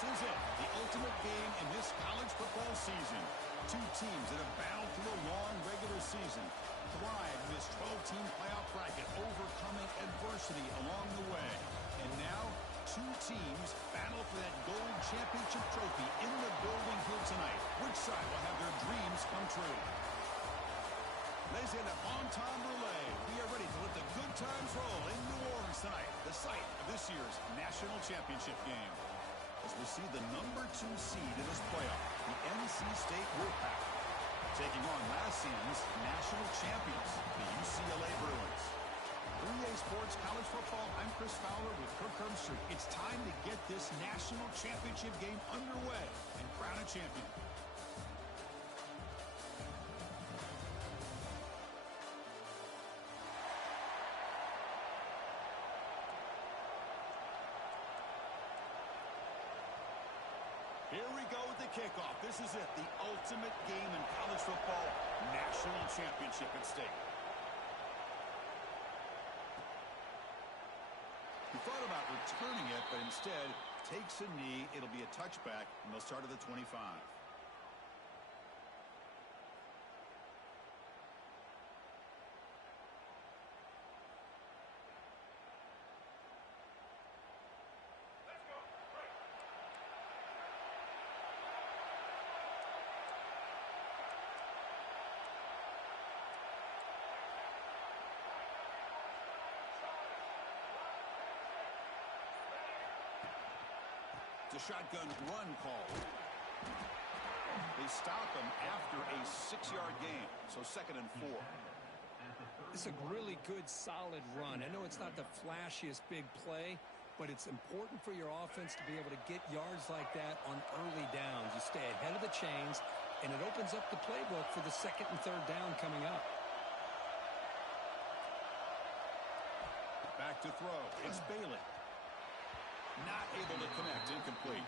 This is it, the ultimate game in this college football season. Two teams that have battled through a long regular season, thrived in this 12-team playoff bracket, overcoming adversity along the way. And now, two teams battle for that gold championship trophy in the building here tonight. Which side will have their dreams come true? Ladies and gentlemen, bon temps brûlée. We are ready to let the good times roll in New Orleans tonight, the site of this year's national championship game. As we see the number 2 seed in this playoff, the NC State Wolfpack, taking on last season's national champions, the UCLA Bruins. 3A Sports College Football, I'm Chris Fowler with Kirk Herbstreit. It's time to get this national championship game underway and crown a champion. Here we go with the kickoff. This is it, the ultimate game in college football, national championship at stake. He thought about returning it, but instead takes a knee. It'll be a touchback, and they'll start at the 25. It's a shotgun run call. They stop him after a 6-yard gain, so 2nd and 4. It's a really good, solid run. I know it's not the flashiest big play, but it's important for your offense to be able to get yards like that on early downs. You stay ahead of the chains, and it opens up the playbook for the 2nd and 3rd down coming up. Back to throw. It's Bailey. Not able to connect, incomplete.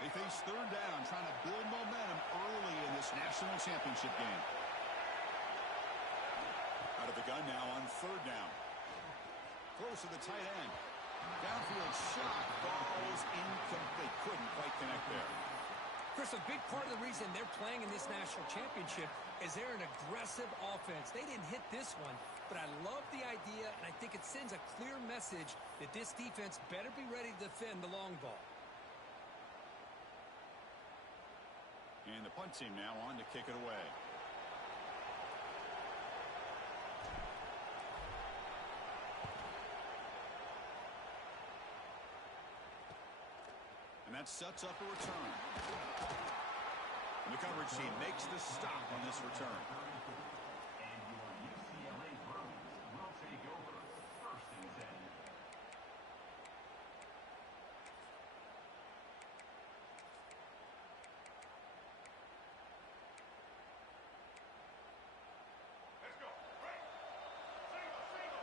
They face 3rd down, trying to build momentum early in this national championship game. Out of the gun now on 3rd down. Close to the tight end. Downfield shot, falls incomplete. Couldn't quite connect there. Chris, a big part of the reason they're playing in this national championship is they're an aggressive offense. They didn't hit this one, but I love the idea, and I think it sends a clear message that this defense better be ready to defend the long ball. And the punt team now on to kick it away. And that sets up a return. And the coverage team makes the stop on this return. And your UCLA Bruins will take over 1st and 10. Let's go. Right. Single.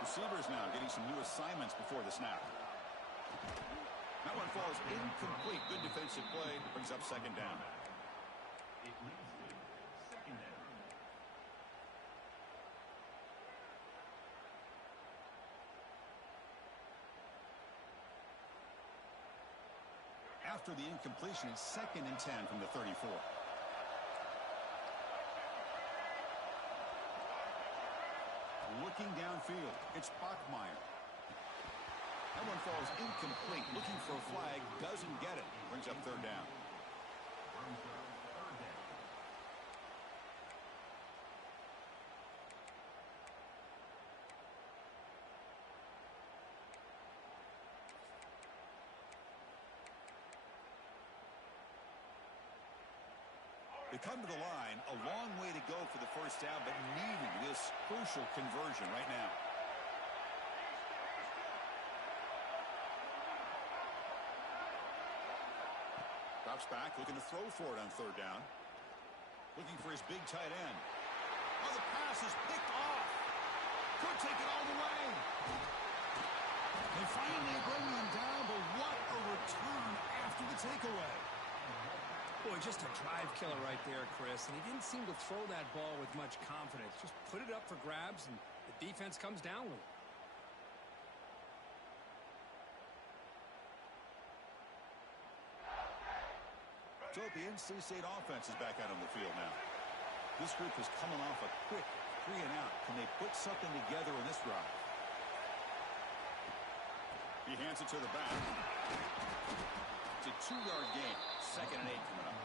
Receivers now getting some new assignments before the snap. That one falls incomplete. Good defensive play. Brings up 2nd down. It leads to 2nd down. After the incompletion, it's 2nd and 10 from the 34. Looking downfield, it's Bachmeier. That one falls incomplete. Looking for a flag, doesn't get it. Brings up 3rd down. They come to the line, a long way to go for the 1st down, but needing this crucial conversion right now. Drops back, looking to throw for it on 3rd down. Looking for his big tight end. Oh, the pass is picked off. Could take it all the way. They finally bring him down, but what a return after the takeaway. Boy, just a drive killer right there, Chris. And he didn't seem to throw that ball with much confidence. Just put it up for grabs, and the defense comes down with it. So the NC State offense is back out on the field now. This group is coming off a quick 3-and-out. Can they put something together in this drive? He hands it to the back. It's a 2-yard gain. 2nd and 8 coming up.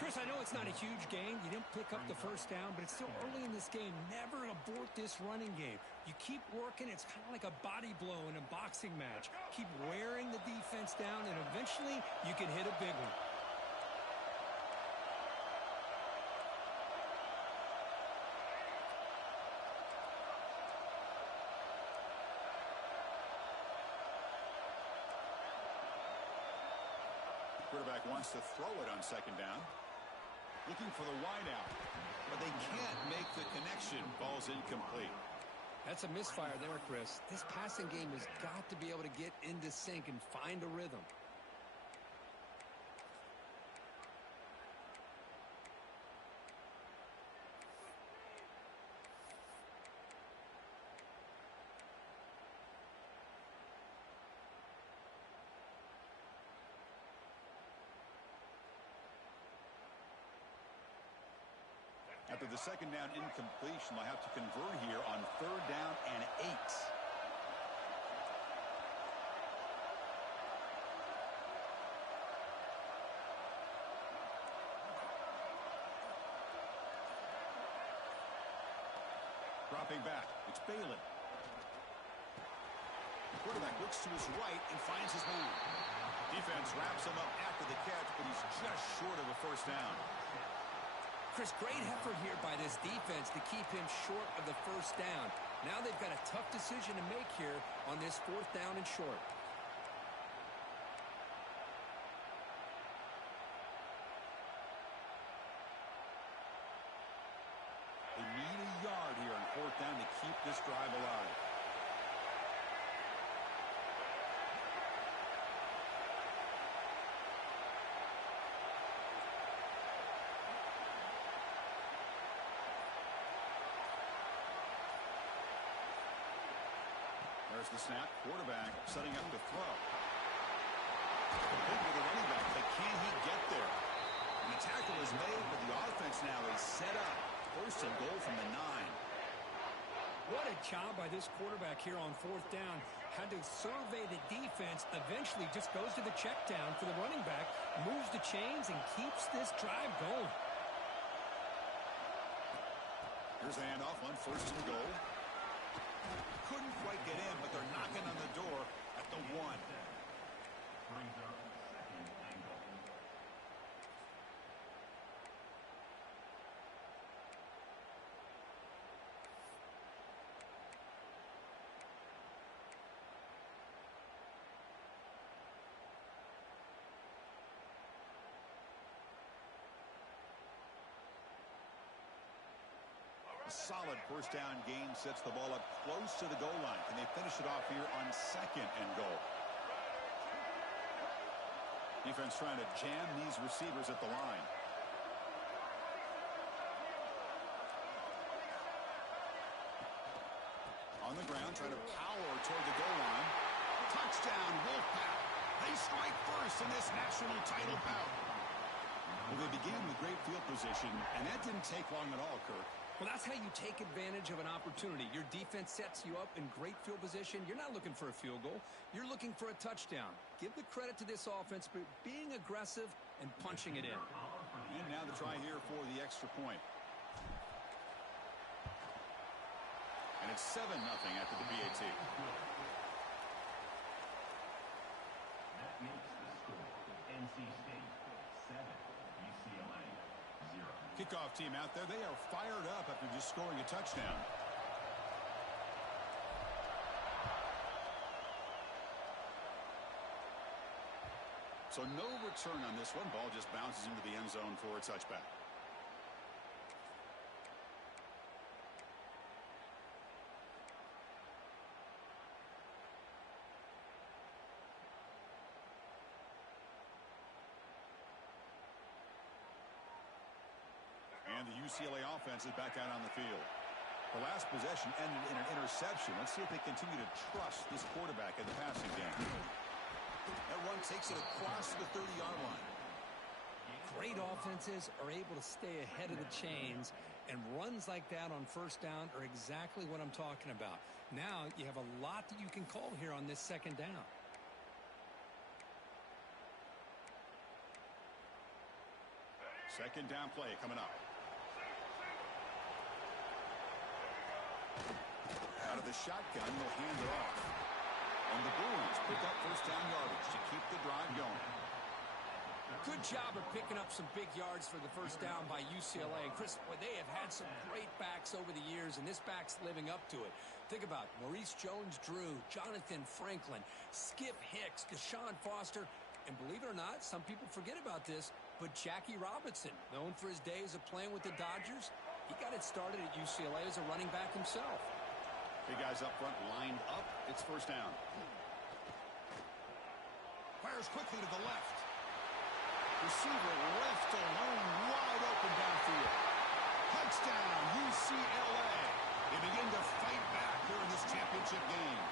Chris, I know it's not a huge gain. You didn't pick up the first down, but it's still early in this game. Never abort this running game. You keep working. It's kind of like a body blow in a boxing match. Keep wearing the defense down, and eventually you can hit a big one. Quarterback wants to throw it on 2nd down. Looking for the wideout, but they can't make the connection. Ball's incomplete. That's a misfire there, Chris. This passing game has got to be able to get into sync and find a rhythm. After the 2nd down incompletion, they'll have to convert here on 3rd down and 8. Dropping back, it's Balin. The quarterback looks to his right and finds his man. Defense wraps him up after the catch, but he's just short of a 1st down. Chris, great effort here by this defense to keep him short of the 1st down. Now they've got a tough decision to make here on this 4th down and short. They need a yard here on 4th down to keep this drive alive. There's the snap. Quarterback setting up to throw. Big with the running back, but can he get there? And the tackle is made, but the offense now is set up. 1st and goal from the 9. What a job by this quarterback here on 4th down. Had to survey the defense. Eventually just goes to the check down for the running back. Moves the chains and keeps this drive going. Here's a handoff on 1st and goal. Couldn't quite get in, but they're knocking on the door at the 1. Brings up 2nd and goal. A solid 1st down gain sets the ball up close to the goal line. Can they finish it off here on 2nd and goal? Defense trying to jam these receivers at the line. On the ground, trying to power toward the goal line. Touchdown, Wolfpack. They strike first in this national title bout. Well, they began with great field position, and that didn't take long at all, Kirk. Well, that's how you take advantage of an opportunity. Your defense sets you up in great field position. You're not looking for a field goal. You're looking for a touchdown. Give the credit to this offense for being aggressive and punching it in. And now the try here for the extra point. And it's 7-0 after the BAT. That makes the score. NC State 7, UCLA 0. Kickoff team out there. They are fired up after just scoring a touchdown. So no return on this one. Ball just bounces into the end zone for a touchback. And the UCLA offense is back out on the field. The last possession ended in an interception. Let's see if they continue to trust this quarterback in the passing game. That run takes it across the 30-yard line. Great offenses are able to stay ahead of the chains, and runs like that on first down are exactly what I'm talking about. Now you have a lot that you can call here on this second down. Second down play coming up. Out of the shotgun, they'll hand it off. And the Bruins pick up first down yardage to keep the drive going. Good job of picking up some big yards for the first down by UCLA. And Chris, boy, they have had some great backs over the years, and this back's living up to it. Think about Maurice Jones-Drew, Jonathan Franklin, Skip Hicks, Deshaun Foster, and believe it or not, some people forget about this, but Jackie Robinson, known for his days of playing with the Dodgers, he got it started at UCLA as a running back himself. Big guys up front lined up. It's first down. Fires quickly to the left. Receiver left alone, wide open downfield. Touchdown, UCLA. They begin to fight back here in this championship game.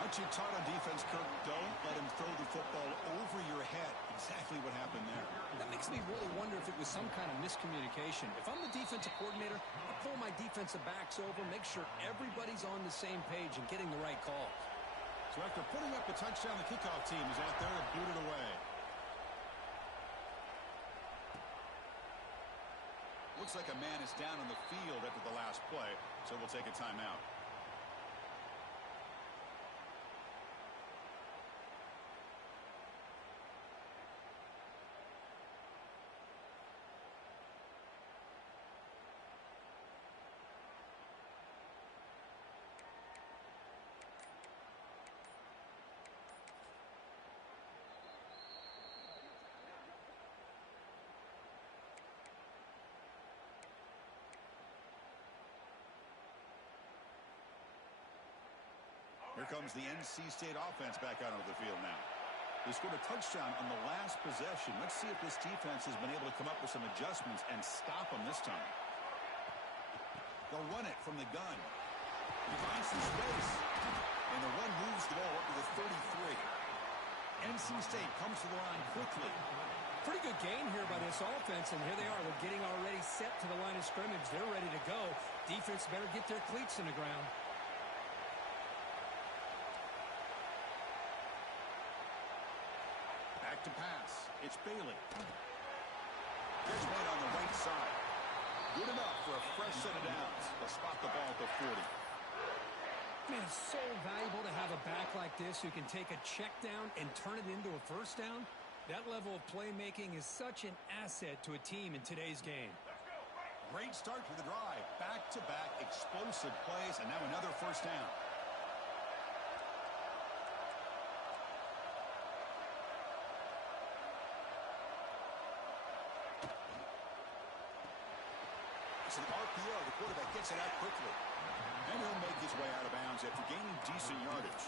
Aren't you taught on defense, Kirk? Don't let him throw the football over your head. Exactly what happened there. That makes me really wonder if it was some kind of miscommunication. If I'm the defensive coordinator, I pull my defensive backs over, make sure everybody's on the same page and getting the right call. So after putting up the touchdown, the kickoff team is out there to boot it away. Looks like a man is down on the field after the last play, so we'll take a timeout. Here comes the NC State offense back out onto the field now. They scored a touchdown on the last possession. Let's see if this defense has been able to come up with some adjustments and stop them this time. They'll run it from the gun. He finds some space. And the run moves the ball up to the 33. NC State comes to the line quickly. Pretty good game here by this offense, and here they are. They're getting already set to the line of scrimmage. They're ready to go. Defense better get their cleats in the ground. Back to pass. It's Bailey. Catch made on the right side. Good enough for a fresh set of downs. They'll spot the ball at the 40. Man, it's so valuable to have a back like this who can take a check down and turn it into a first down. That level of playmaking is such an asset to a team in today's game. Great start to the drive. Back-to-back explosive plays, and now another first down. It's an RPO. The quarterback gets it out quickly. And he'll make his way out of bounds after gaining decent yardage.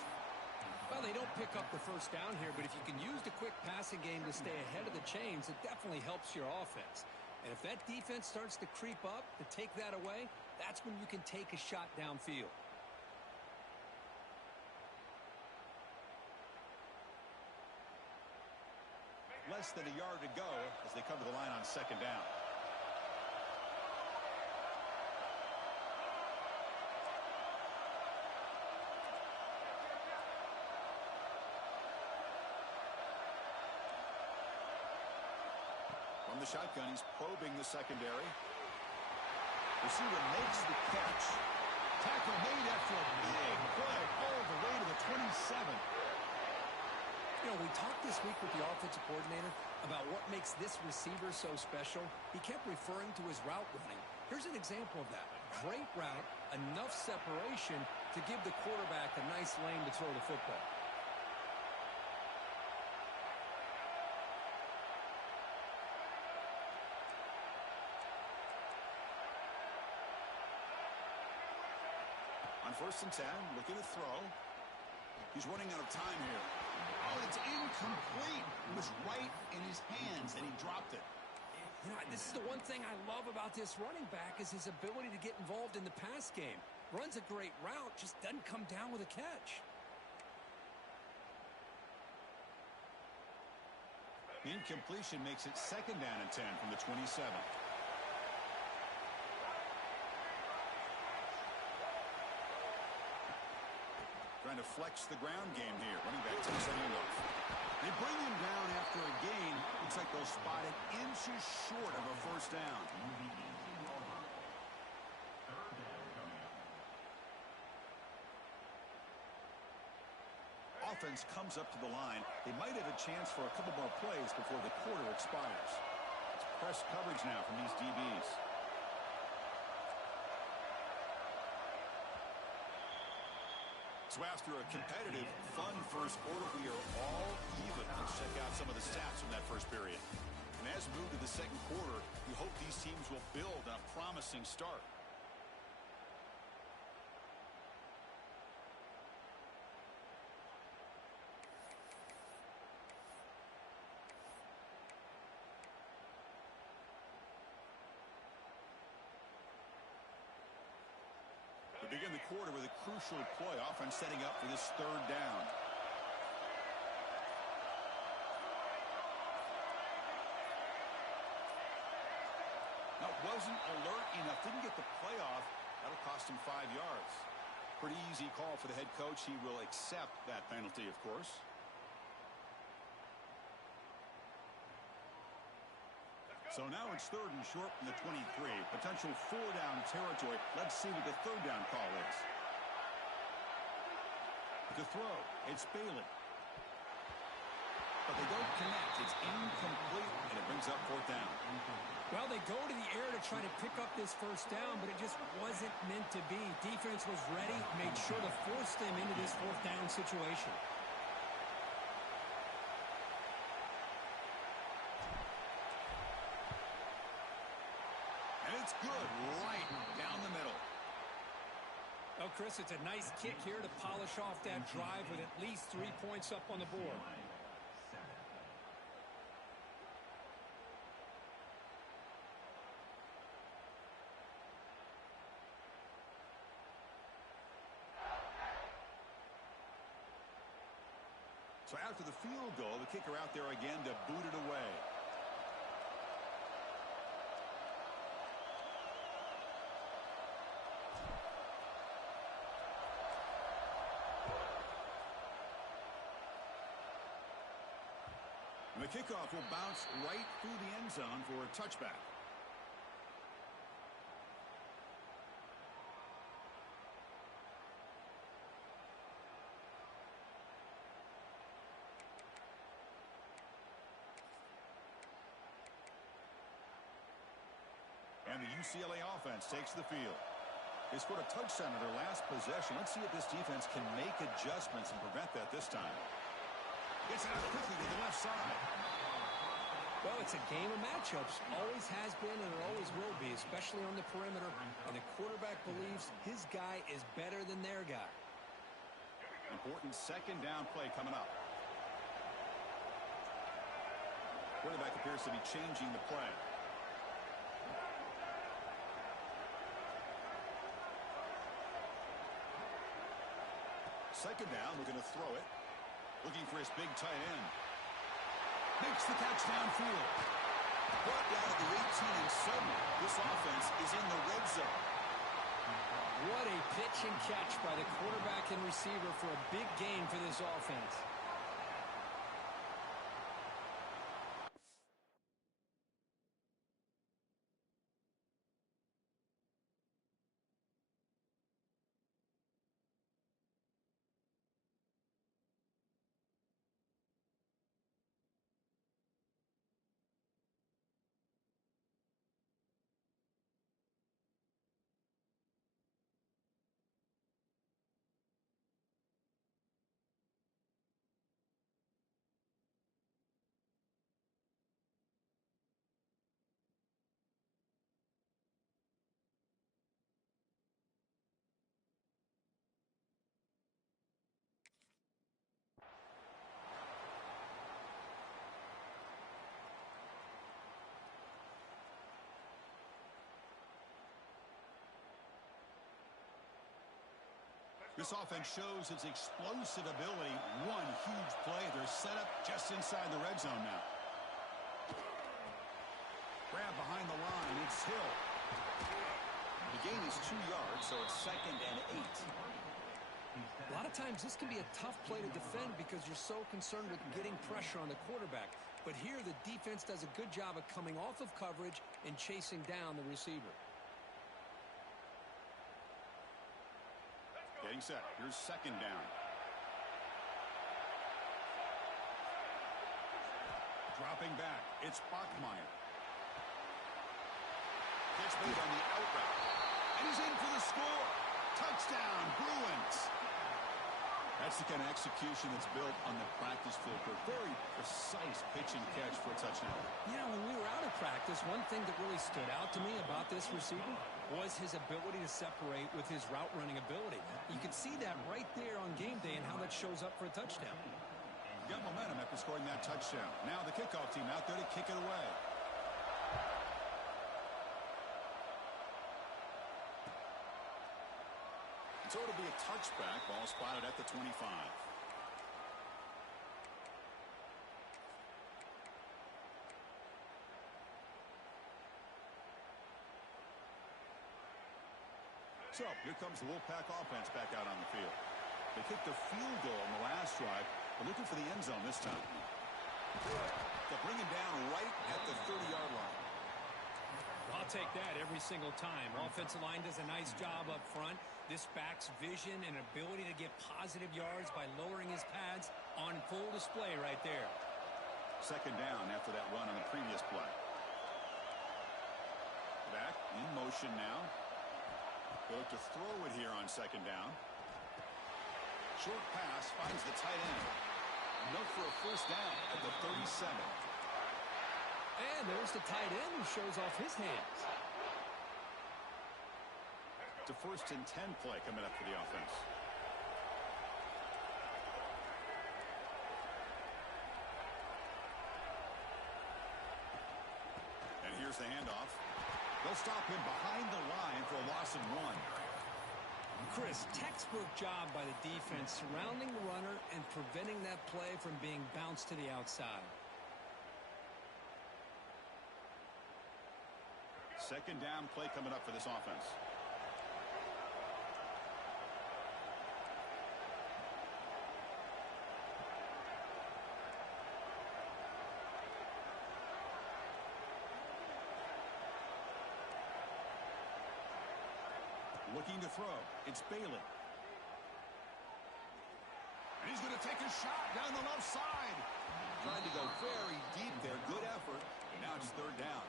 Well, they don't pick up the first down here, but if you can use the quick passing game to stay ahead of the chains, it definitely helps your offense. And if that defense starts to creep up to take that away, that's when you can take a shot downfield. Less than a yard to go as they come to the line on second down. From the shotgun, he's probing the secondary. Receiver makes the catch. Tackle made after a big play all the way to the 27. You know, we talked this week with the offensive coordinator about what makes this receiver so special. He kept referring to his route running. Here's an example of that. Great route, enough separation to give the quarterback a nice lane to throw the football. On 1st and 10, looking to throw. He's running out of time here. Oh, it's incomplete. It was right in his hands, and he dropped it. This is the one thing I love about this running back is his ability to get involved in the pass game. Runs a great route, just doesn't come down with a catch. Incompletion makes it 2nd down and 10 from the 27. Trying to flex the ground game here. Running back takes the handoff. They bring him down after a gain. Looks like they'll spot it inches short of a 1st down. Offense comes up to the line. They might have a chance for a couple more plays before the quarter expires. It's press coverage now from these DBs. So after a competitive, fun first quarter, we are all even. Let's check out some of the stats from that first period. And as we move to the 2nd quarter, we hope these teams will build on a promising start. We begin the quarter with a crucial play. Offense setting up for this 3rd down. Now, wasn't alert enough. Didn't get the play off. That'll cost him 5 yards. Pretty easy call for the head coach. He will accept that penalty, of course. So now it's 3rd and short from the 23. Potential 4-down territory. Let's see what the 3rd down call is. The throw. It's Bailey. But they don't connect. It's incomplete, and it brings up 4th down. Well, they go to the air to try to pick up this 1st down, but it just wasn't meant to be. Defense was ready, made sure to force them into this 4th down situation. It's good, right down the middle. Oh, Chris, it's a nice kick here to polish off that drive with at least 3 points up on the board. So after the field goal, the kicker out there again to boot it away. And the kickoff will bounce right through the end zone for a touchback. And the UCLA offense takes the field. They scored a touchdown in their last possession. Let's see if this defense can make adjustments and prevent that this time. Gets out quickly to the left side. Well, it's a game of matchups. Always has been and it always will be, especially on the perimeter. And the quarterback believes his guy is better than their guy. Important 2nd down play coming up. Quarterback appears to be changing the play. Second down, we're going to throw it. Looking for his big tight end. Makes the catch downfield. Brought down at the 18, and suddenly this offense is in the red zone. What a pitch and catch by the quarterback and receiver for a big gain for this offense. This offense shows its explosive ability. One huge play. They're set up just inside the red zone now. Grab behind the line. It's Hill. The gain is 2 yards, so it's 2nd and 8. A lot of times this can be a tough play to defend because you're so concerned with getting pressure on the quarterback. But here the defense does a good job of coming off of coverage and chasing down the receiver. Getting set. Here's 2nd down. Dropping back. It's Bachmeier. Catch made on the out route. And he's in for the score. Touchdown, Bruins. That's the kind of execution that's built on the practice field. A very precise pitch and catch for a touchdown. Yeah, when we were out of practice, one thing that really stood out to me about this receiver was his ability to separate with his route running ability. You can see that right there on game day and how that shows up for a touchdown. Got momentum after scoring that touchdown. Now the kickoff team out there to kick it away. So it'll be a touchback. Ball spotted at the 25. So here comes the Wolfpack offense back out on the field. They kicked a field goal on the last drive. They're looking for the end zone this time. They'll bring him down right at the 30-yard line. I'll take that every single time. Offensive line does a nice job up front. This back's vision and ability to get positive yards by lowering his pads on full display right there. 2nd down after that run on the previous play. Back in motion now. They look to throw it here on 2nd down. Short pass finds the tight end. Enough for a first down at the 37. And there's the tight end who shows off his hands. It's a 1st and 10 play coming up for the offense. And here's the handoff. They'll stop him behind the line for a loss of 1. Chris, textbook job by the defense surrounding the runner and preventing that play from being bounced to the outside. 2nd down play coming up for this offense. Looking to throw. It's Bailey. And he's going to take a shot down the left side. Trying to go very deep there. Good effort. Now it's 3rd down.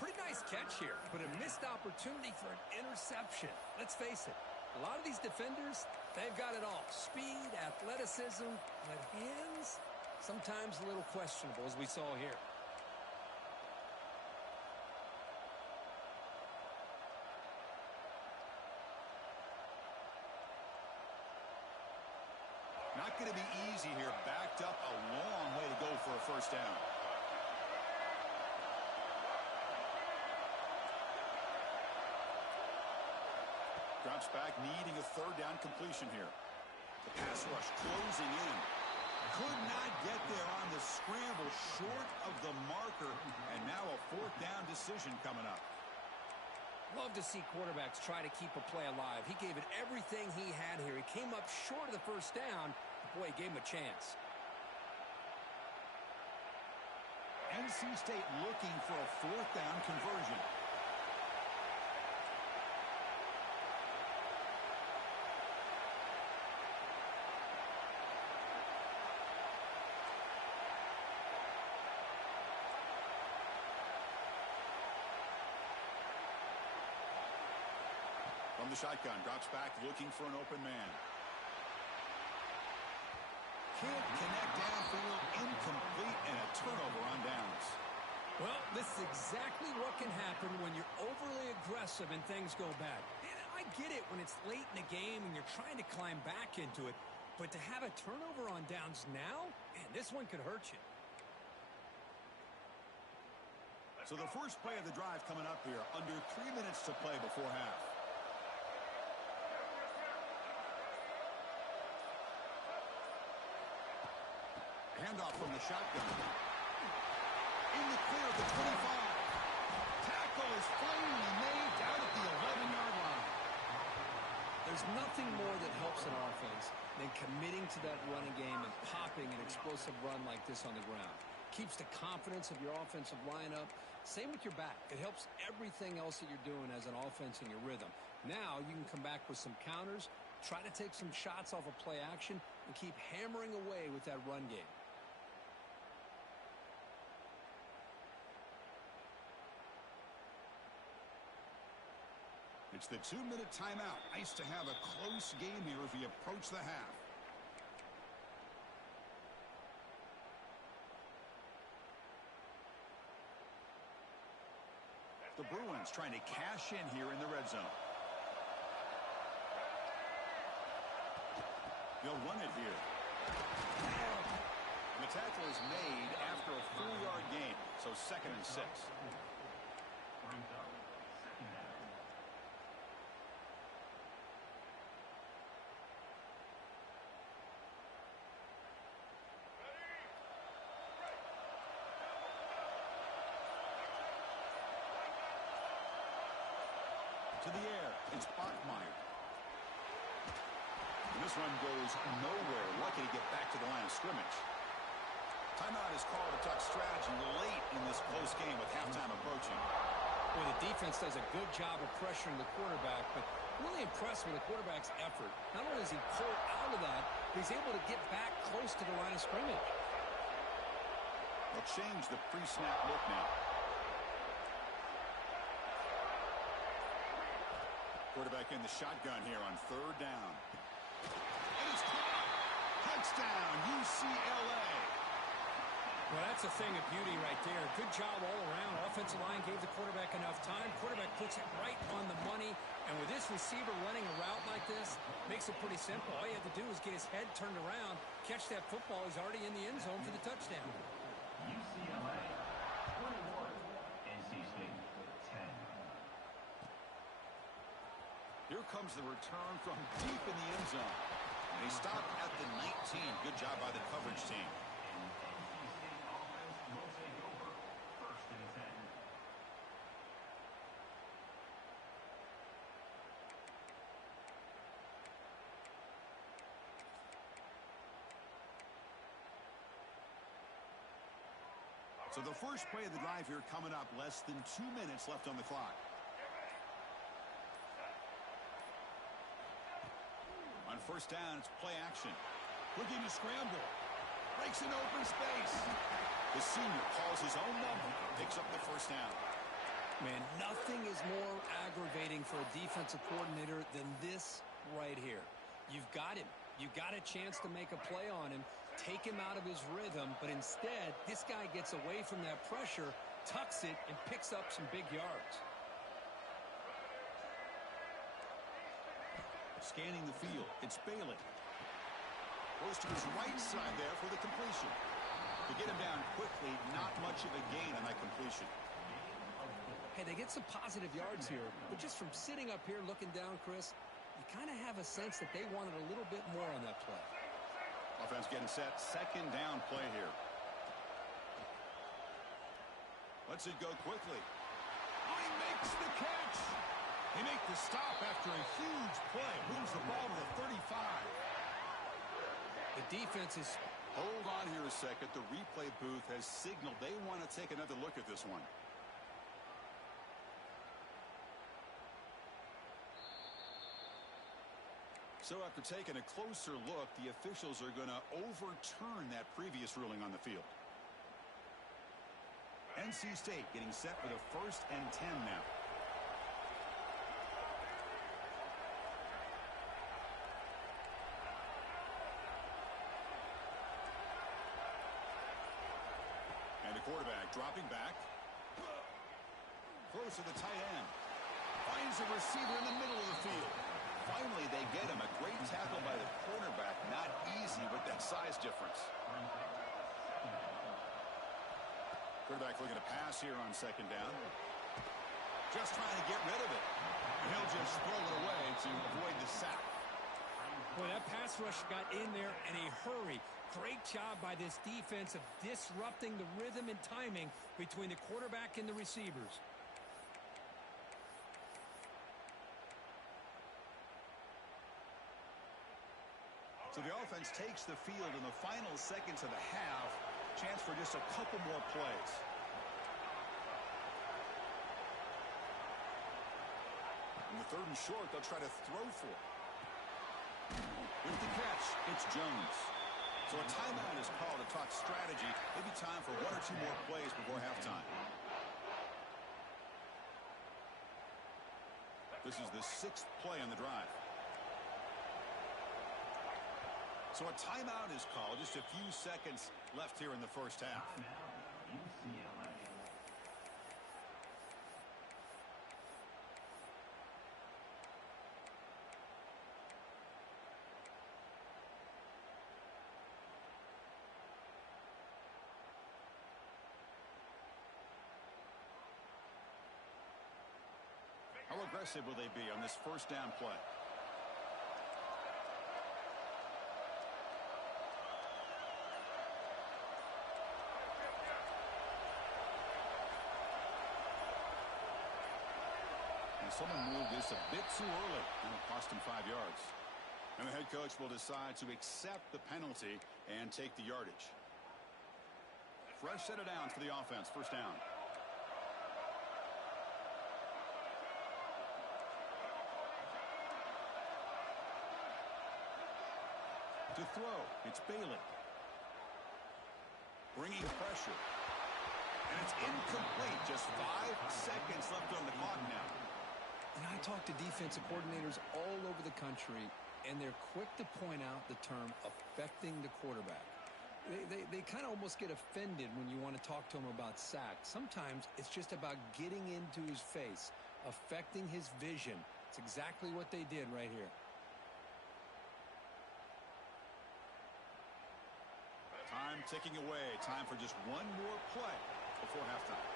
Pretty nice catch here, but a missed opportunity for an interception. Let's face it, a lot of these defenders, they've got it all. Speed, athleticism, but hands, sometimes a little questionable, as we saw here. Not going to be easy here. Backed up a long way to go for a first down. Drops back, needing a 3rd down completion here. The pass rush closing in. Could not get there on the scramble, short of the marker, and now a 4th down decision coming up. Love to see quarterbacks try to keep a play alive. He gave it everything he had here. He came up short of the first down. Boy, he gave him a chance. NC State looking for a 4th down conversion. From the shotgun, drops back, looking for an open man. Can't connect downfield, incomplete, and a turnover on downs. Well, this is exactly what can happen when you're overly aggressive and things go bad. And I get it when it's late in the game and you're trying to climb back into it. But to have a turnover on downs now, man, this one could hurt you. So the first play of the drive coming up here, under 3 minutes to play before half. the shotgun. In the clear at the 25. Tackle is finally made down at the 11-yard line. There's nothing more that helps an offense than committing to that running game and popping an explosive run like this on the ground. Keeps the confidence of your offensive lineup. Same with your back. It helps everything else that you're doing as an offense in your rhythm. Now you can come back with some counters, try to take some shots off of play action, and keep hammering away with that run game. It's the 2-minute timeout. Nice to have a close game here as we approach the half. The Bruins trying to cash in here in the red zone. They'll run it here. And the tackle is made after a 4-yard gain, so 2nd and 6. To the air, it's Bachmeier. And this run goes nowhere. Lucky to get back to the line of scrimmage. Timeout is called to talk strategy late in this close game with halftime approaching. Well, the defense does a good job of pressuring the quarterback, but really impressed with the quarterback's effort. Not only does he pull out of that, but he's able to get back close to the line of scrimmage. They'll change the pre-snap look now. Quarterback in the shotgun here on 3rd down. And it's caught. Touchdown, UCLA. Well, that's a thing of beauty right there. Good job all around. Offensive line gave the quarterback enough time. Quarterback puts it right on the money. And with this receiver running a route like this, makes it pretty simple. All you have to do is get his head turned around, catch that football. He's already in the end zone for the touchdown. UCLA 21, NC State 10. Here comes the return from deep in the end zone. And he stopped at the 19. Good job by the coverage team. And NC State offense will take over 1st and 10. So the first play of the drive here coming up. Less than 2 minutes left on the clock. On 1st down, it's play action. Looking to scramble. Breaks an open space. The senior calls his own number. Picks up the 1st down. Man, nothing is more aggravating for a defensive coordinator than this right here. You've got him. You've got a chance to make a play on him, take him out of his rhythm, but instead, this guy gets away from that pressure, tucks it, and picks up some big yards. Scanning the field, it's Bailey. Goes to his right side there for the completion. To get him down quickly, not much of a gain on that completion. Hey, they get some positive yards here, but just from sitting up here looking down, Chris, you kind of have a sense that they wanted a little bit more on that play. Offense getting set, 2nd down play here. Lets it go quickly. Oh, he makes the catch. They make the stop after a huge play. Moves the ball to the 35. The defense is... Hold on here a second. The replay booth has signaled they want to take another look at this one. So after taking a closer look, the officials are going to overturn that previous ruling on the field. NC State getting set for the 1st and 10 now. And the quarterback dropping back. Close to the tight end. Finds a receiver in the middle of the field. Finally, they get him. A great tackle by the cornerback. Not easy with that size difference. Quarterback looking to pass here on 2nd down. Just trying to get rid of it. And he'll just throw it away to avoid the sack. Boy, that pass rush got in there in a hurry. Great job by this defense of disrupting the rhythm and timing between the quarterback and the receivers. So the offense takes the field in the final seconds of the half. Chance for just a couple more plays. In the 3rd and short, they'll try to throw for it. With the catch, it's Jones. So a timeout is called to talk strategy. Maybe time for 1 or 2 more plays before halftime. This is the 6th play on the drive. So a timeout is called. Just a few seconds left here in the first half. UCLA. How aggressive will they be on this first down play? And someone moved this a bit too early, and it cost him 5 yards. And the head coach will decide to accept the penalty and take the yardage. Fresh set of downs for the offense. First down. To throw, it's Bailey. Bringing pressure. And it's incomplete. Just 5 seconds left on the clock now. And I talk to defensive coordinators all over the country, and they're quick to point out the term affecting the quarterback. They kind of almost get offended when you want to talk to them about sacks. Sometimes it's just about getting into his face, affecting his vision. It's exactly what they did right here. Time ticking away. Time for just 1 more play before halftime.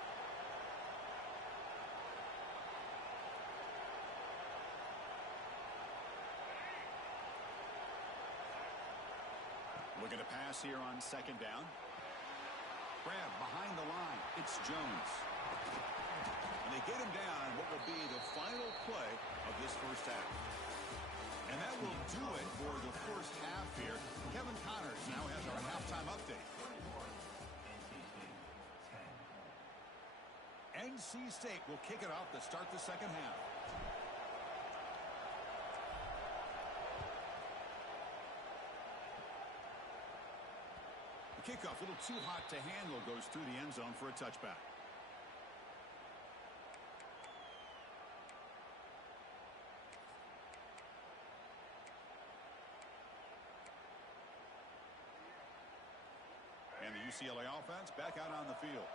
Looking to pass here on 2nd down. Grab behind the line. It's Jones. And they get him down on what will be the final play of this first half. And that will do it for the first half here. Kevin Connors now has our halftime update. NC State will kick it off to start the second half. The kickoff, a little too hot to handle, goes through the end zone for a touchback. And the UCLA offense back out on the field.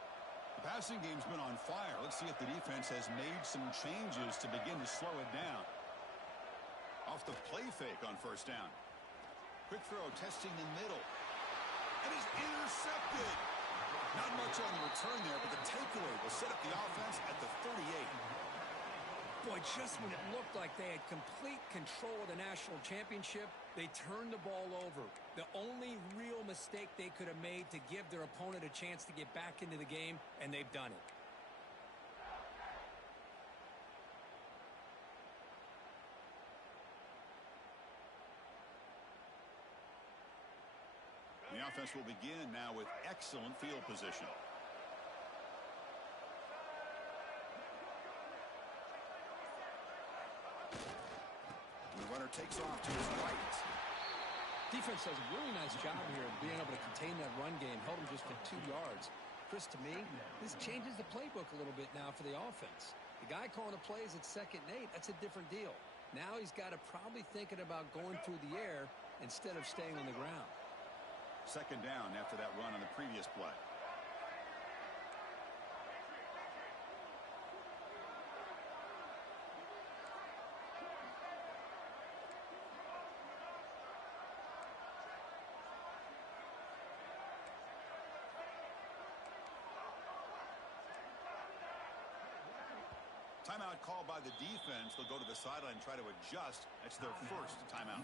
The passing game's been on fire. Let's see if the defense has made some changes to begin to slow it down. Off the play fake on first down. Quick throw, testing the middle. And he's intercepted. Not much on the return there, but the takeaway will set up the offense at the 38. Boy, just when it looked like they had complete control of the national championship, they turned the ball over. The only real mistake they could have made to give their opponent a chance to get back into the game, and they've done it. The offense will begin now with excellent field position. The runner takes off to his right. Defense does a really nice job here of being able to contain that run game, held him just for 2 yards. Chris, to me, this changes the playbook a little bit now for the offense. The guy calling the plays at 2nd and 8, that's a different deal. Now he's got to probably thinking about going through the air instead of staying on the ground. 2nd down after that run on the previous play. Timeout called by the defense. They'll go to the sideline and try to adjust. That's their first timeout.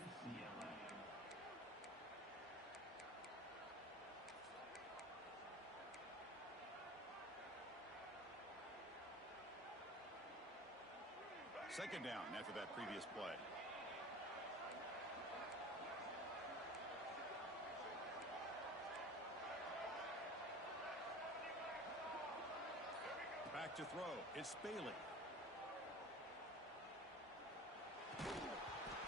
Second down after that previous play. Back to throw. It's Bailey.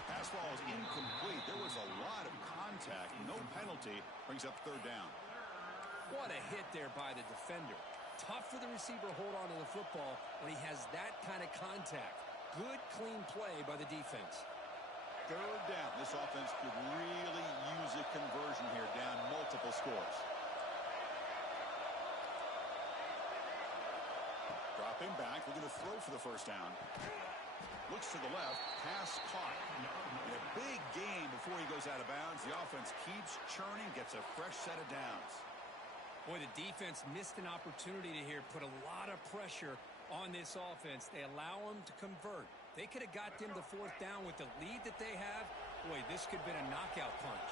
Pass ball is incomplete. There was a lot of contact. No penalty. Brings up third down. What a hit there by the defender. Tough for the receiver to hold on to the football when he has that kind of contact. Good, clean play by the defense. Third down. This offense could really use a conversion here, down multiple scores. Dropping back, looking to throw for the first down. Looks to the left, pass caught. In a big game before he goes out of bounds. The offense keeps churning, gets a fresh set of downs. Boy, the defense missed an opportunity to here put a lot of pressure on this offense. They allow them to convert. They could have got them the fourth down with the lead that they have. Boy, this could have been a knockout punch.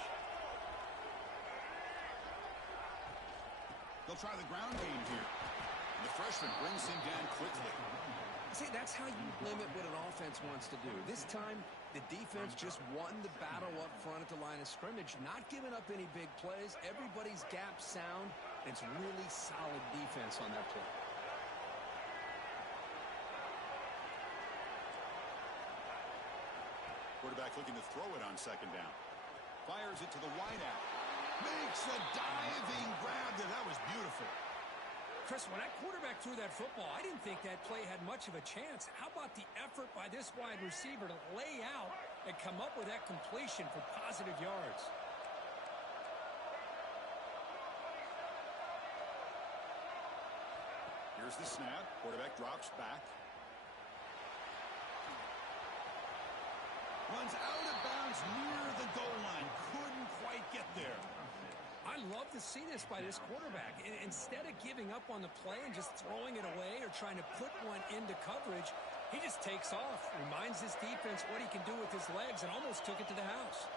They'll try the ground game here. The freshman brings him down quickly. See, that's how you limit what an offense wants to do. This time, the defense just won the battle up front at the line of scrimmage, not giving up any big plays. Everybody's gap sound. It's really solid defense on that play. Quarterback looking to throw it on second down. Fires it to the wideout. Makes a diving grab there. That was beautiful. Chris, when that quarterback threw that football, I didn't think that play had much of a chance. How about the effort by this wide receiver to lay out and come up with that completion for positive yards? Here's the snap. Quarterback drops back. Runs out of bounds near the goal line. Couldn't quite get there. I love to see this by this quarterback. Instead of giving up on the play and just throwing it away or trying to put one into coverage, he just takes off, reminds his defense what he can do with his legs, and almost took it to the house.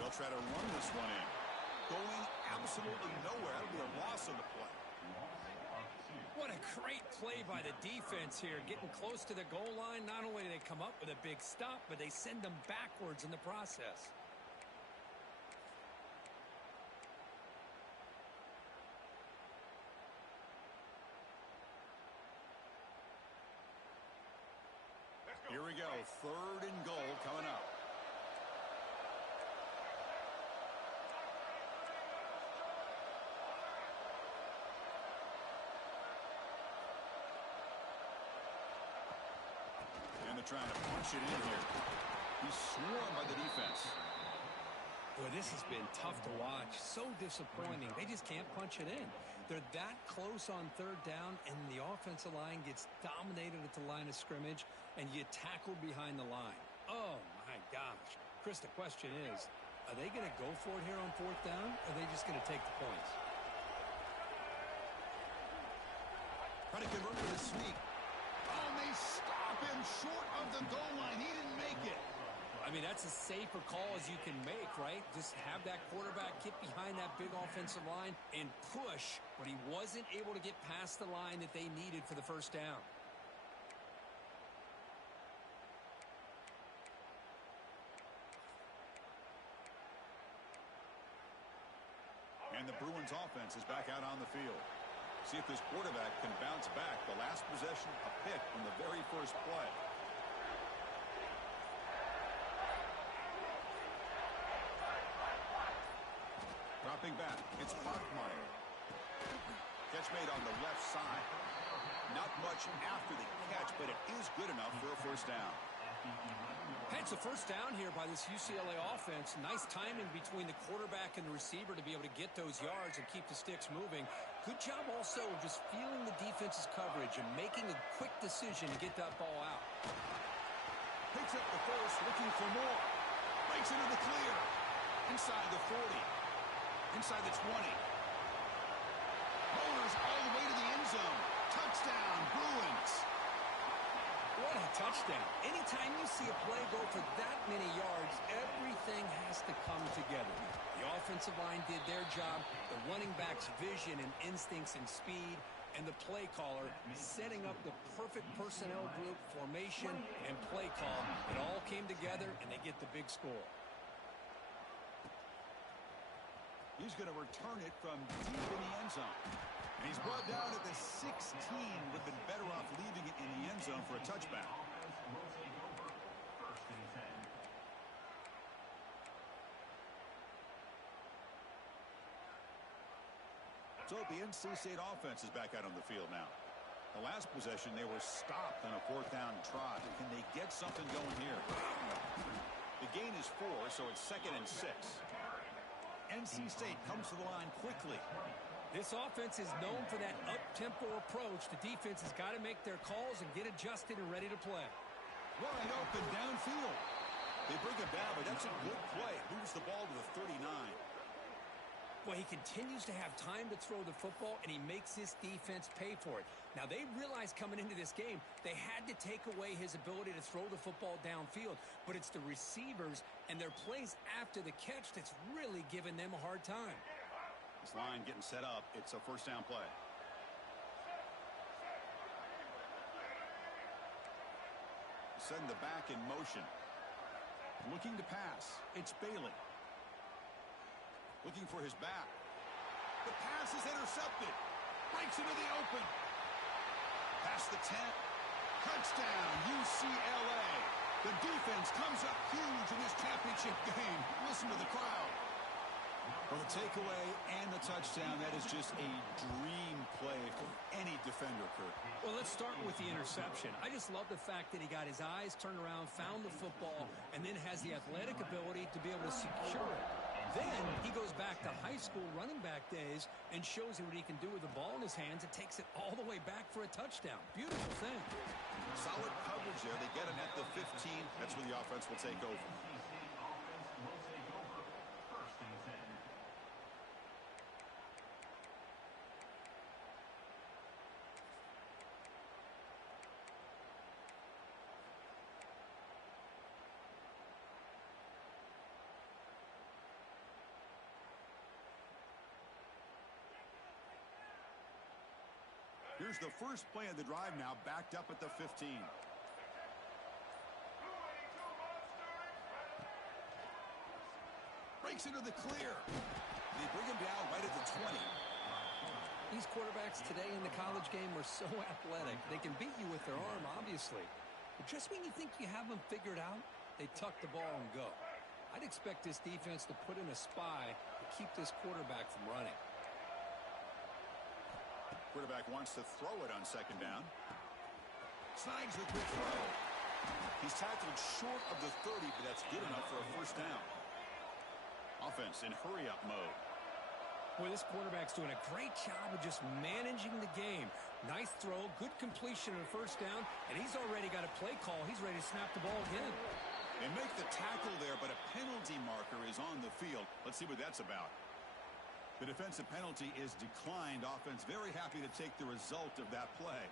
They'll try to run this one in. Going absolutely nowhere. That'll be a loss on the play. What a great play by the defense here. Getting close to the goal line, not only do they come up with a big stop, but they send them backwards in the process. Here we go. Third and goal coming up. Trying to punch it in here. He's swarmed by the defense. Boy, this has been tough to watch. So disappointing. They just can't punch it in. They're that close on third down, and the offensive line gets dominated at the line of scrimmage, and you tackle behind the line. Oh, my gosh. Chris, the question is, are they going to go for it here on fourth down, or are they just going to take the points? Trying to convert with a sweep. Oh, and they stop him short of the goal line. He didn't make it. I mean, that's as safe a call as you can make, right? Just have that quarterback get behind that big offensive line and push, but he wasn't able to get past the line that they needed for the first down. And the Bruins offense is back out on the field. See if this quarterback can bounce back. The last possession, a pick from the very first play. Dropping back, it's Bachmeier. Catch made on the left side. Not much after the catch, but it is good enough for a first down. It's a first down here by this UCLA offense. Nice timing between the quarterback and the receiver to be able to get those yards and keep the sticks moving. Good job also of just feeling the defense's coverage and making a quick decision to get that ball out. Picks up the first, looking for more. Breaks into the clear. Inside the 40. Inside the 20. Motors all the way to the end zone. Touchdown, Bruins. What a touchdown. Anytime you see a play go for that many yards, everything has to come together. The offensive line did their job, the running back's vision and instincts and speed, and the play caller setting up the perfect personnel group, formation, and play call. It all came together, and they get the big score. He's going to return it from deep in the end zone. And he's brought down at the 16. Would have been better off leaving it in the end zone for a touchback. So the NC State offense is back out on the field now. The last possession, they were stopped on a 4th down try. Can they get something going here? The gain is 4, so it's 2nd and 6. NC State comes to the line quickly. This offense is known for that up-tempo approach. The defense has got to make their calls and get adjusted and ready to play. Wide open downfield. They bring him down, but that's a good play. Moves the ball to the 39. Well, he continues to have time to throw the football, and he makes this defense pay for it. Now, they realized coming into this game they had to take away his ability to throw the football downfield, but it's the receivers and their plays after the catch that's really giving them a hard time. This line getting set up. It's a 1st down play. Setting the back in motion. Looking to pass. It's Bailey. Looking for his back. The pass is intercepted. Breaks into the open. Past the 10. Touchdown, UCLA. The defense comes up huge in this championship game. Listen to the crowd. Well, the takeaway and the touchdown, that is just a dream play for any defender, Kurt. Well, let's start with the interception. I just love the fact that he got his eyes turned around, found the football, and then has the athletic ability to be able to secure it. Then he goes back to high school running back days and shows you what he can do with the ball in his hands and takes it all the way back for a touchdown. Beautiful thing. Solid coverage there. They get him at the 15. That's where the offense will take over. Here's the first play of the drive now, backed up at the 15. Breaks into the clear. They bring him down right at the 20. These quarterbacks today in the college game are so athletic. They can beat you with their arm, obviously. But just when you think you have them figured out, they tuck the ball and go. I'd expect this defense to put in a spy to keep this quarterback from running. Quarterback wants to throw it on 2nd down. Snags the quick throw. He's tackled short of the 30, but that's good enough for a 1st down. Offense in hurry-up mode. Boy, this quarterback's doing a great job of just managing the game. Nice throw, good completion on 1st down, and he's already got a play call. He's ready to snap the ball again. They make the tackle there, but a penalty marker is on the field. Let's see what that's about. The defensive penalty is declined. Offense very happy to take the result of that play.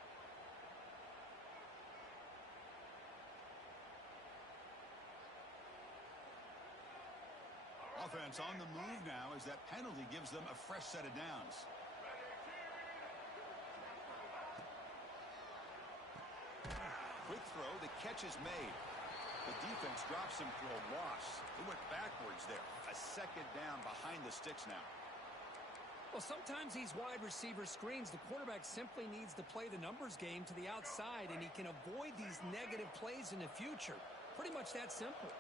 Offense on the move now as that penalty gives them a fresh set of downs. Quick throw, the catch is made. The defense drops him for a loss. They went backwards there. A 2nd down behind the sticks now. Well, sometimes these wide receiver screens, the quarterback simply needs to play the numbers game to the outside, and he can avoid these negative plays in the future. Pretty much that simple.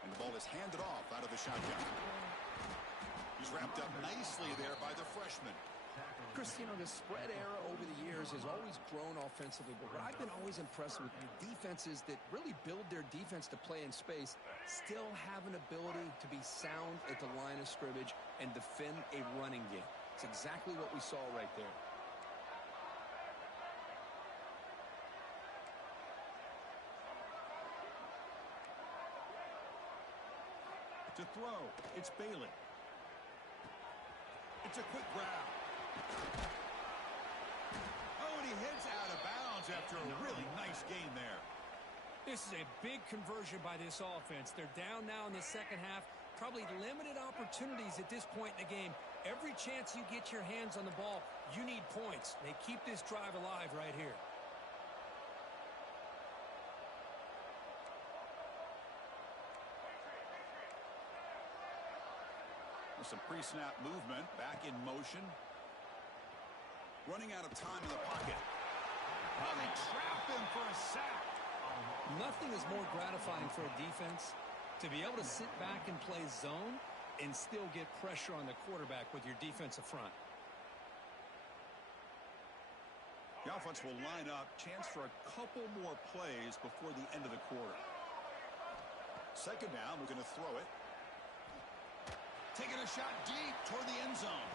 And the ball is handed off out of the shotgun. He's wrapped up nicely there by the freshman. Chris, you know, the spread era over the years has always grown offensively, but what I've been always impressed with defenses that really build their defense to play in space still have an ability to be sound at the line of scrimmage and defend a running game. It's exactly what we saw right there. To throw, it's Bailey. It's a quick grab. Oh, and he hits out of bounds after a really nice gain there. This is a big conversion by this offense. They're down now in the second half. Probably limited opportunities at this point in the game. Every chance you get your hands on the ball, you need points. They keep this drive alive right here. Some pre-snap movement, back in motion. Running out of time in the pocket. Oh, they trap him for a sack. Nothing is more gratifying for a defense to be able to sit back and play zone and still get pressure on the quarterback with your defensive front. The offense will line up. Chance for a couple more plays before the end of the quarter. Second down, we're going to throw it. Taking a shot deep toward the end zone.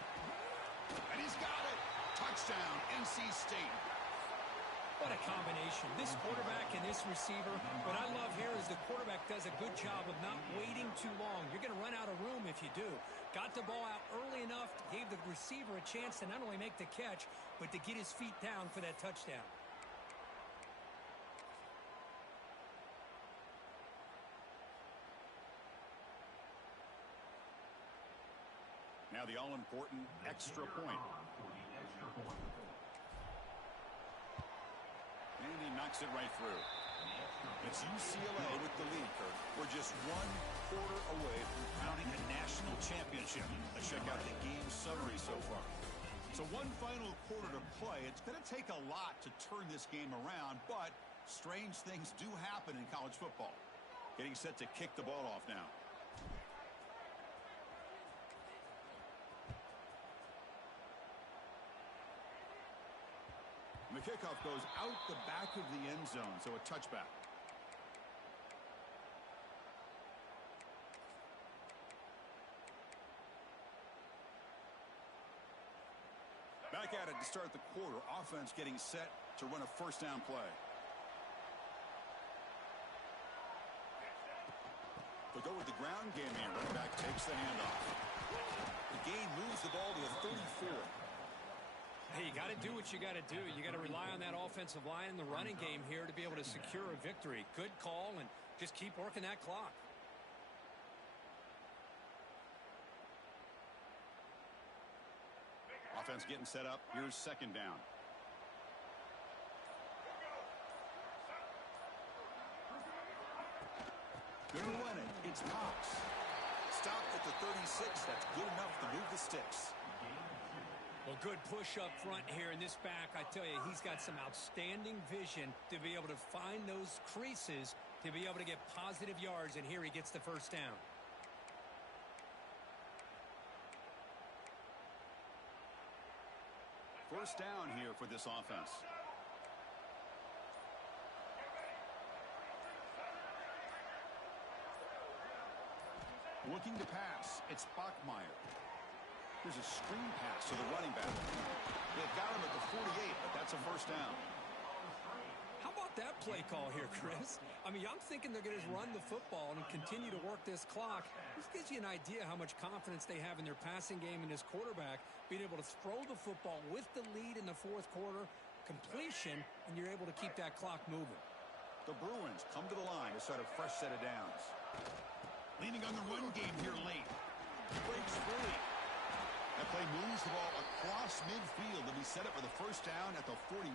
And he's got it. Touchdown, NC State. What a combination. This quarterback and this receiver. What I love here is the quarterback does a good job of not waiting too long. You're going to run out of room if you do. Got the ball out early enough, gave the receiver a chance to not only make the catch, but to get his feet down for that touchdown. Now the all-important extra point. And he knocks it right through. It's UCLA with the lead, Kurt. We're just 1 quarter away from crowning a national championship. Let's check out the game summary so far. So 1 final quarter to play. It's going to take a lot to turn this game around, but strange things do happen in college football. Getting set to kick the ball off now. The kickoff goes out the back of the end zone, so a touchback. Back at it to start the quarter. Offense getting set to run a first down play. They'll go with the ground game here. Running back takes the handoff. The gain moves the ball to the 34. Hey, you got to do what you got to do. You got to rely on that offensive line in the running game here to be able to secure a victory. Good call, and just keep working that clock. Offense getting set up. Here's second down. Good run it. It's Cox. Stopped at the 36. That's good enough to move the sticks. Well, good push up front here in this back. I tell you, he's got some outstanding vision to be able to find those creases to be able to get positive yards, and here he gets the first down. First down here for this offense. Looking to pass. It's Bachmeier. There's a screen pass to the running back. They've got him at the 48, but that's a first down. How about that play call here, Chris? I mean, I'm thinking they're going to run the football and continue to work this clock. This gives you an idea how much confidence they have in their passing game and his quarterback, being able to throw the football with the lead in the fourth quarter, completion, and you're able to keep that clock moving. The Bruins come to the line to start a fresh set of downs. Leaning on the run game here late. Breaks free. That play moves the ball across midfield to be set up for the first down at the 41.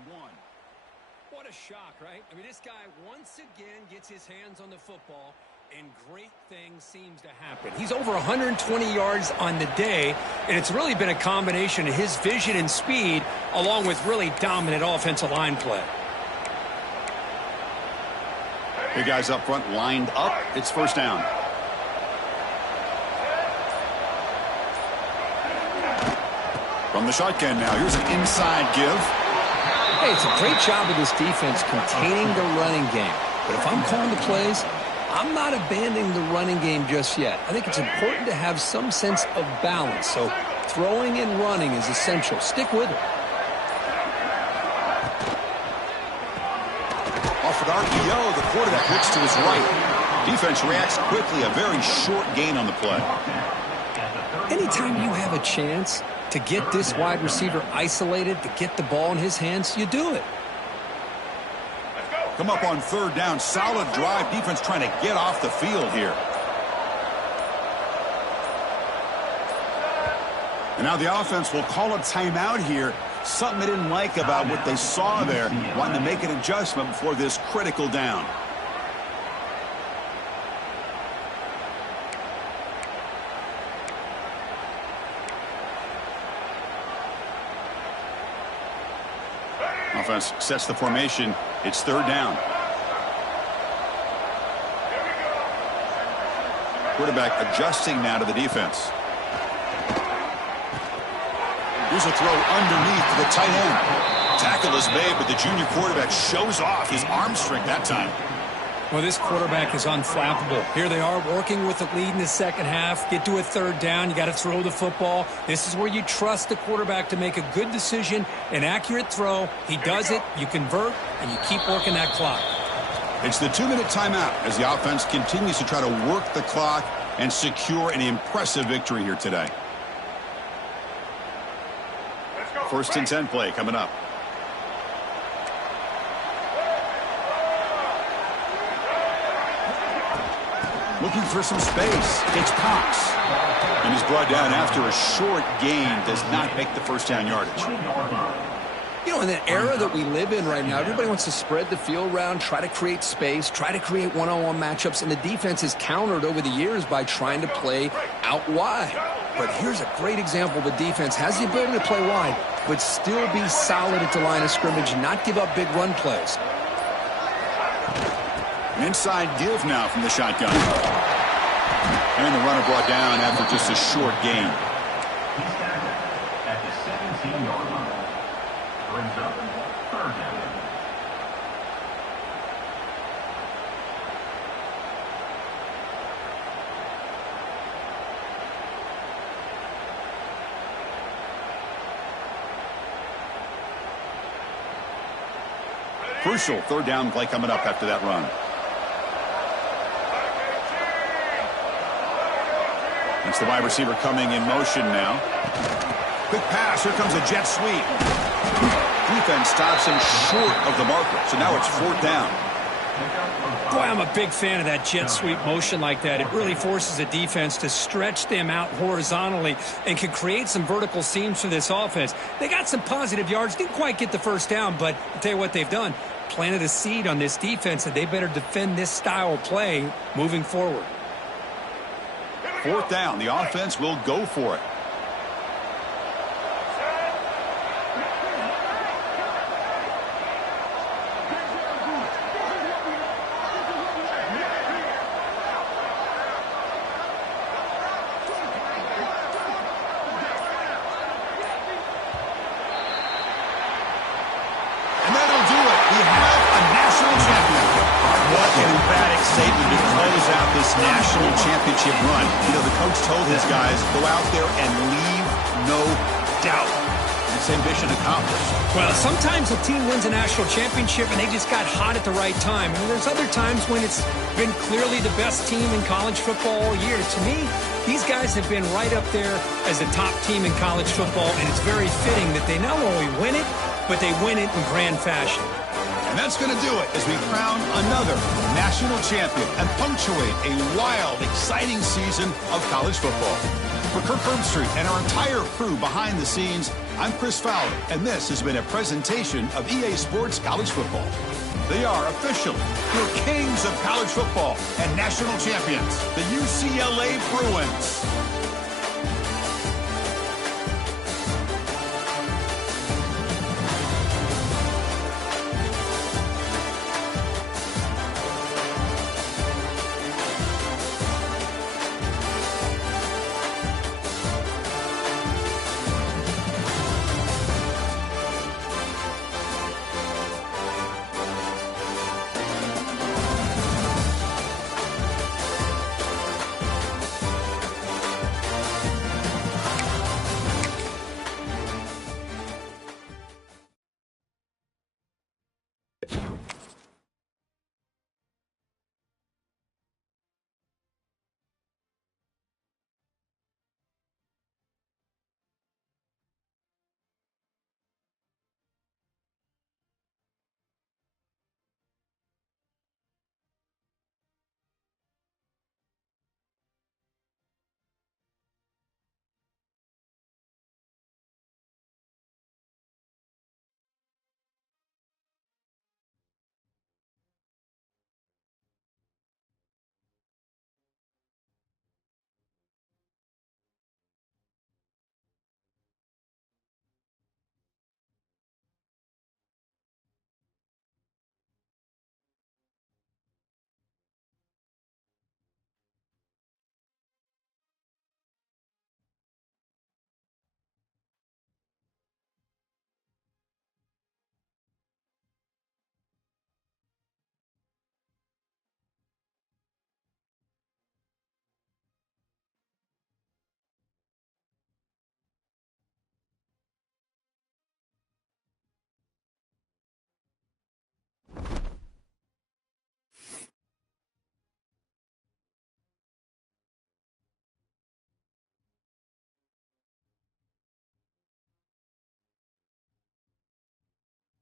What a shock, right? I mean, this guy once again gets his hands on the football, and great things seems to happen. He's over 120 yards on the day, and it's really been a combination of his vision and speed, along with really dominant offensive line play. Big guys up front lined up. It's first down. From the shotgun now, here's an inside give. Hey, it's a great job of this defense containing the running game. But if I'm calling the plays, I'm not abandoning the running game just yet. I think it's important to have some sense of balance. So throwing and running is essential. Stick with it. Off an RPO, the quarterback looks to his right. Defense reacts quickly, a very short gain on the play. Anytime you have a chance to get this wide receiver isolated, to get the ball in his hands, you do it. Let's go. Come up on third down. Solid drive. Defense trying to get off the field here. And now the offense will call a timeout here. Something they didn't like about what they saw there. Wanting to make an adjustment before this critical down. Offense sets the formation. It's third down. Quarterback adjusting now to the defense. Here's a throw underneath to the tight end. Tackle is made, but the junior quarterback shows off his arm strength that time. Well, this quarterback is unflappable. Here they are working with the lead in the second half. Get to a third down. You got to throw the football. This is where you trust the quarterback to make a good decision, an accurate throw. He does it. You convert, and you keep working that clock. It's the 2-minute timeout as the offense continues to try to work the clock and secure an impressive victory here today. First and 10 play coming up. Looking for some space. It's Cox. And he's brought down after a short gain. Does not make the first down yardage. You know, in the era that we live in right now, everybody wants to spread the field around, try to create space, try to create one-on-one matchups, and the defense is countered over the years by trying to play out wide. But here's a great example. The defense has the ability to play wide, but still be solid at the line of scrimmage and not give up big run plays. Inside give now from the shotgun. And the runner brought down after just a short gain. He's tackled at the 17-yard line. Brings up third down. Crucial third down play coming up after that run. It's the wide receiver coming in motion now. Quick pass. Here comes a jet sweep. Defense stops him short of the marker. So now it's fourth down. Boy, I'm a big fan of that jet sweep motion like that. It really forces the defense to stretch them out horizontally and can create some vertical seams for this offense. They got some positive yards. Didn't quite get the first down, but I'll tell you what they've done. Planted a seed on this defense that they better defend this style of play moving forward. Fourth down. The offense will go for it. National championship run. You know, the coach told his guys, go out there and leave no doubt. It's ambition accomplished. Well, sometimes a team wins a national championship and they just got hot at the right time. And there's other times when it's been clearly the best team in college football all year. To me, these guys have been right up there as a top team in college football, and it's very fitting that they not only win it, but they win it in grand fashion. And that's going to do it as we crown another national champion and punctuate a wild, exciting season of college football. For Kirk Herbstreit and our entire crew behind the scenes, I'm Chris Fowler, and this has been a presentation of EA Sports College Football. They are officially your kings of college football and national champions, the UCLA Bruins.